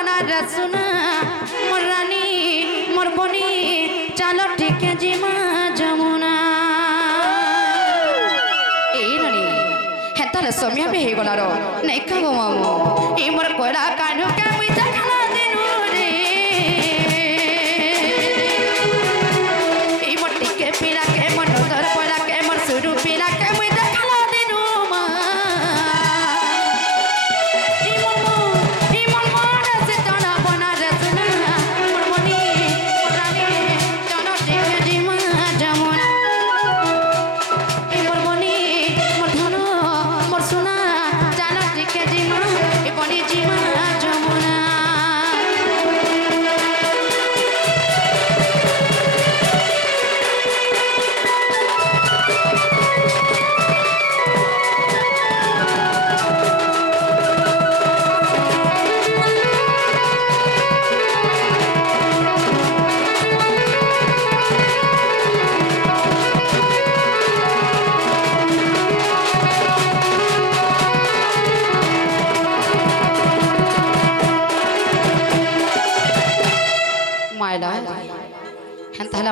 बनार सुना मोर रानी मोर बनी चलो ठीक है जीमा जमुना ए रानी हेताले समय भी हे गलारो नहीं का गो मामू ए मोर कोला कानु के मुई देखला दिनु रे ए मोर टिके पीला के मोर नजर पड़ा के मोर सुरु पीला के मुई देखला दिनु मा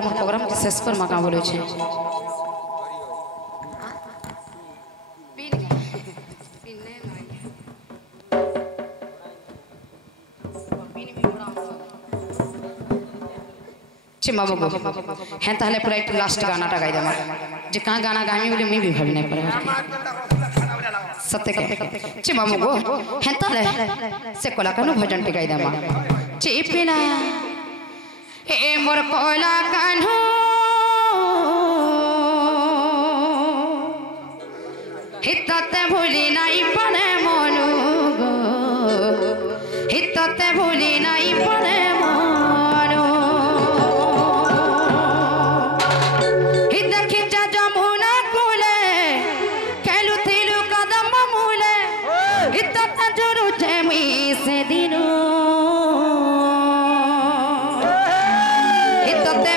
আমার প্রোগ্রাম শেষ কর মাকা বলেছে চিমা বাবু হ্যাঁ তাহলে পুরো একটু লাস্ট গানাটা গাই দাও যে কাঁ গানা গামি বলে মুই भी ভাবি নাই পারে সত্যি চিমা বাবু হ্যাঁ তাহলে সে কলাকানো ভজনটি গাই দাও চিপিনা ए मोर कोला कान्हू हितते भूली नहीं पड़े मनु गो हितते भूली नहीं पड़े मनु हित खिंचा जमुना कूले खेलु थिलु कदम मूले हितते जुरु जेमी से दिनु हितते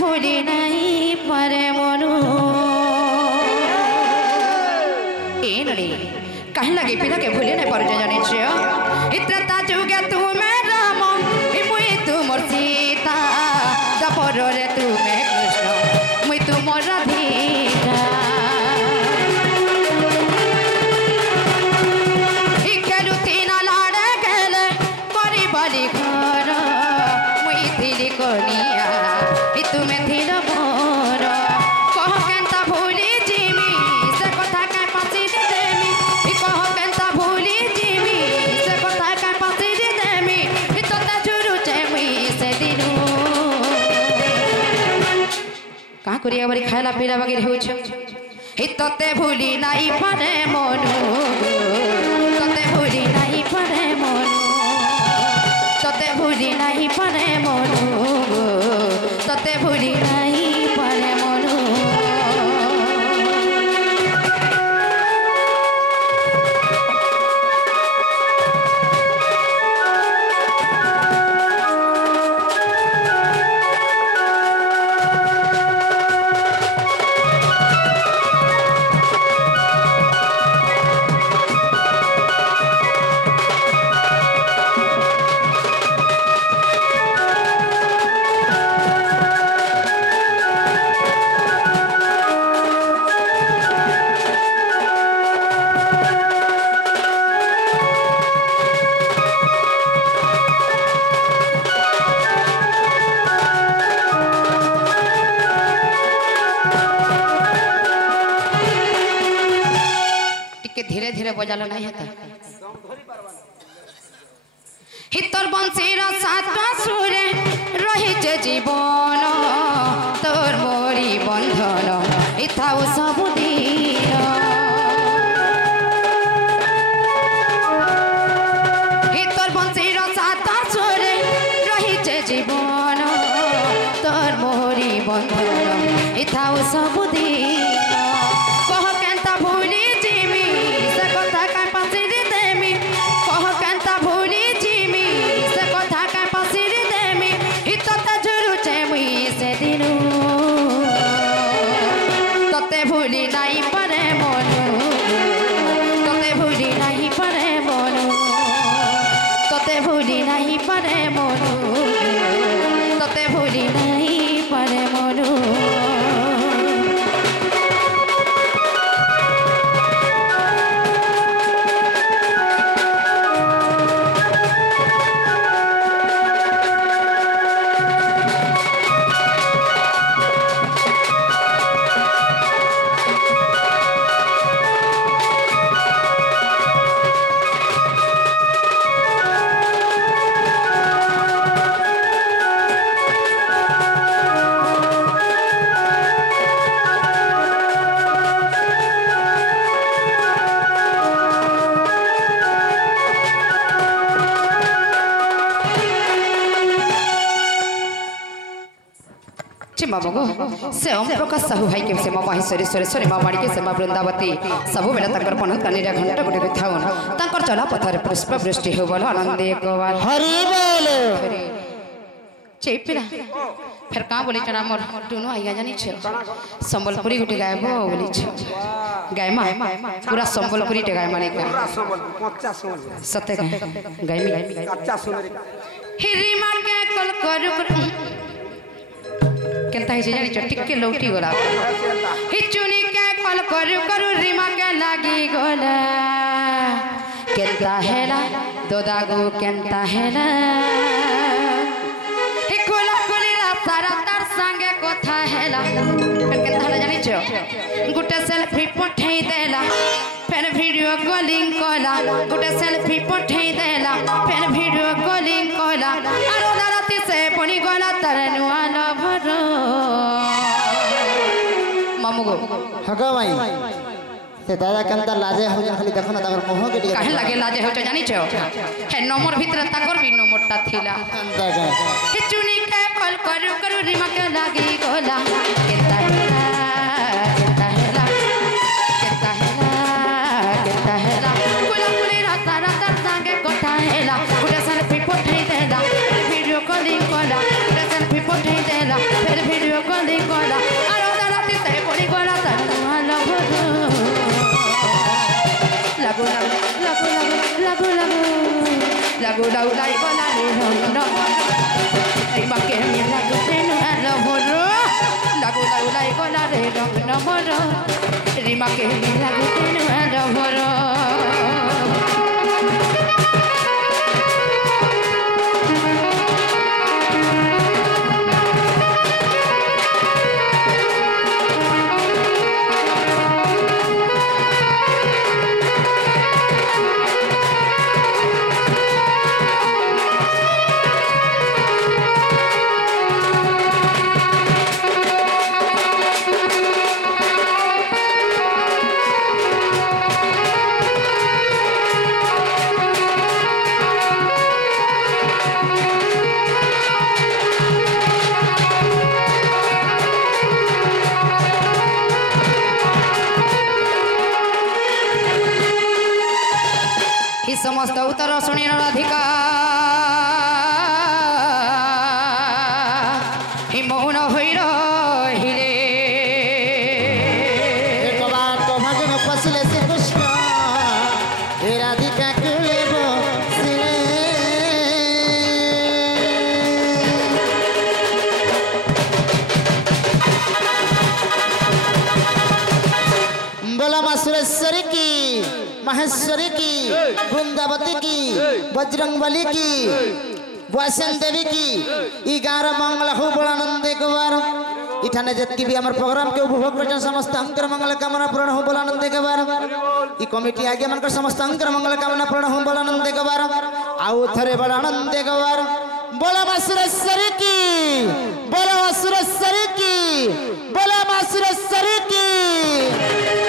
भूली नहीं परे मनु ए नडी कहीं लगी पिला के भूली नहीं पर जाने छियो हितता जुगे तू मैं राम हि मुई तू मोर सीता दपर रे तू मैं कृष्ण मुई तू मोर राधिका हि खेलु तीना लाडे गेले करी बाली घर मुई थिली कोनिया तुम्हें थिल मोर कह केंता भूली जिमी से कथा काय पासी दे देमी कह केंता भूली जिमी से कथा काय पासी दे देमी हितता जुरु चेमी से दिनु का करिया बारी खाइला पीला वगैरह होछ हितते भूली नहीं पारे मनु तते भूली नहीं पारे मनु तते भूली नहीं पारे मनु तते भूली नहीं पारे मनु धीरे धीरे बजालो नहीं होता हितर बंशीर सात सुरे रही जीवन तोर मोरी बंधन इथाउ सबुदिन हितर बंशीर सात सुरे रही जीवन तोर मोरी बंधन इथाउ सबुदिन कह केंता भूली जिमी से कथा काय पासी देमी कह केंता भूली जिमी से कथा काय पासी देमी हितता जुरु चेमी से दिनु तते भूली नहीं पारे मनु तते चिमा मगो से ओम प्रकाश साहू भाई के से मामा हिश्वरेश्वरी माँ माड़ी के से माँ वृंदावती सबु बेला तंकर पनहतानी रे घंटा गुडी थाउन तंकर चला पथर पुष्प वृष्टि हो बोल आनंद एक बार हरि बोल चेपिरा फिर का बोली तना मोर टुनु आइया जानी छ संबलपुरी गुटी गायबो बोली छ गायमा पूरा संबलपुरी टे गाय माने पूरा सोमल कच्चा सोमल सत्य गायमी कच्चा सोमल हिरी मां के कल करू केनता है जानी छ टिक के लौटी गला हिचुनी के कल करू करू रीमा के लागी गला केनता हैला दोदागो केनता हैला सारा तार संगे कथा हैला फिर केनता हैला जानी छ गुटे सेल्फी पठेई देला फिर वीडियो कॉलिंग कला गुटे सेल्फी पठेई देला फिर वीडियो कॉलिंग कला आरो राती से पणी गला तार नुआ लभर मामुगो हगा भाई से दादा कंता लाजे हो जन खाली देखो ना तकर मोह के काहे लागे लाजे हो जानी छ हे नंबर भीतर तकर भी नंबरटा थिला कंता का हिचुनी के कॉल करू करू रीमा के लागी गोला केता हैला कुला कुली राता राता संगे कथा हैला गुटे सेल्फी पठेई देला वीडियो कॉलिंग कला गुटे सेल्फी पठेई देला फिर वीडियो कॉलिंग कला आरो राती से पड़ी गला तार हाल भरो लागो लागो लाई गला रे रंग रीमा के लागो तेनु हाल भरो लागो लाई गला रे रंग भरो रीमा के लागो तेनु हाल भरो समस्त उत्तर शुणी राधिका हि मौन होई रहिले एक बार तो भजन पसले से कृष्ण हे राधिका के बसले बोला मां सुरेश्वरी की महेश्वरी की वृंदावती की बजरंगबली की वैष्णव देवी की ई गाँव मंगल हो बड़ा आनंद एक बार इठाने जत्ती भी हमारे प्रोग्राम के उपभोग कर समस्त अंकर मंगल कामना पूर्ण हो बोला आनंद एक बार ई कमिटी आगे मन कर समस्त अंकर मंगल कामना पूर्ण हो बोला आनंद एक बार आउ थरे बड़ा आनंद एक बार बोला मां सुरेश्वरी की बोला मां सुरेश्वरी की बोला मां सुरेश्वरी की